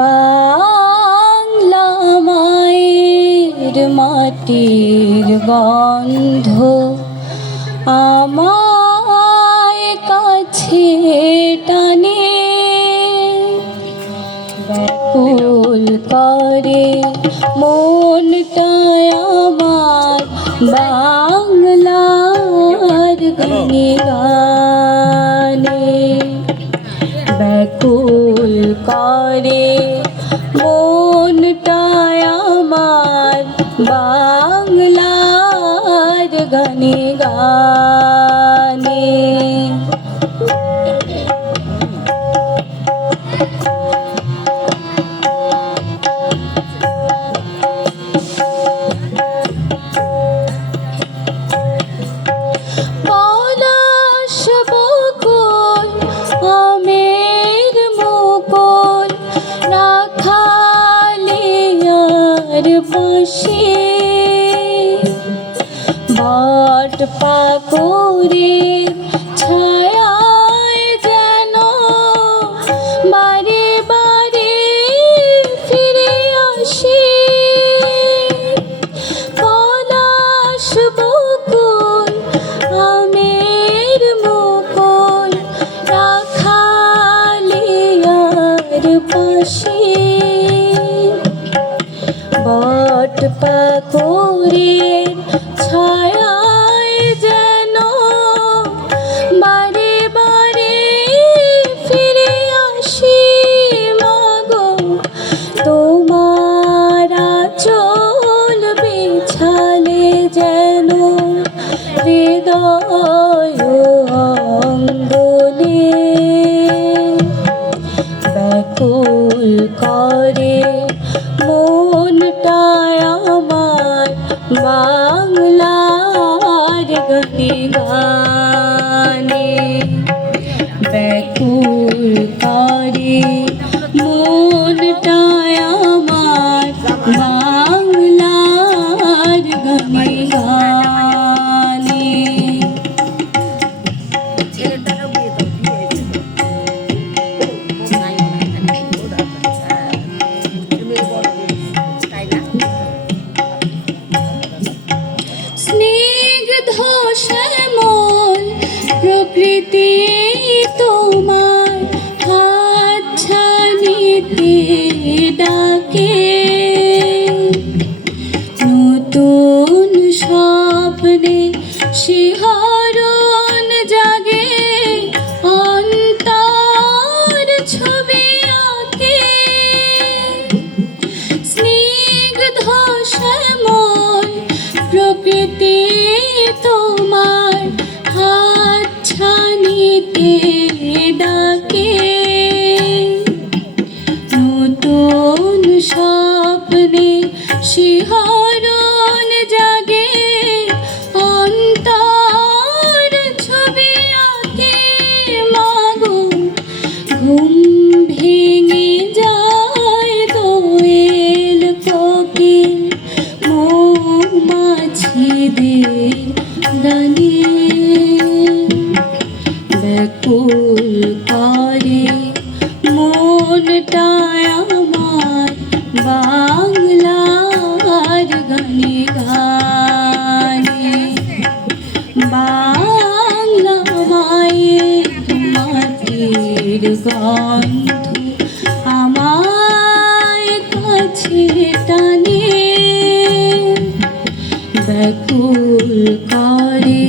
বাংলা মায়ের মাটির গন্ধ আমায় কাছে টানে, ব্যাকুল করে মনটায় আমার বাংলার গানে গানে। ব্যাকুল করে মনটায় আমার বাংলার গানে গানে। বট পাকুড়ের ছায়ায় যেন বারে বারে ফিরে আসি, পলাশ বকুল আমের মুকুল রাখালিয়ার পাশে। বট পাকুড়ের ছায়ায় যেন বারে বারে ফিরে আসি, মাগো তোমার আঁচল বিছালে যেন হৃদয় অঙ্গনে। ব্যাকুল করে মনটায় আমার বাংলার গানে গানে। ব্যাকুল করে মনটায় আমার বাংলার গানে গানে। স্নিগ্ধ শ্যামল প্রকৃতি তোমার হাতছানিতে ডাকে, নতুন স্বপ্নে শিহরণ জাগে অন্তর ছবি আঁকে। স্নিগ্ধ শ্যামল প্রকৃতি তোমার হাতছানিতে ডাকে, নতুন স্বপ্নে শিহরণ জাগে অন্তর ছবি আঁকে। মাগো ঘুম ভেঙে যায় দোয়েল কোকিল মৌমাছিদের গানে। ব্যাকুল করে মনটায় আমার বাংলার গানে গানে। বাংলা মায়ের মাটির গন্ধ আমায় কাছে টানে, ব্যাকুল করে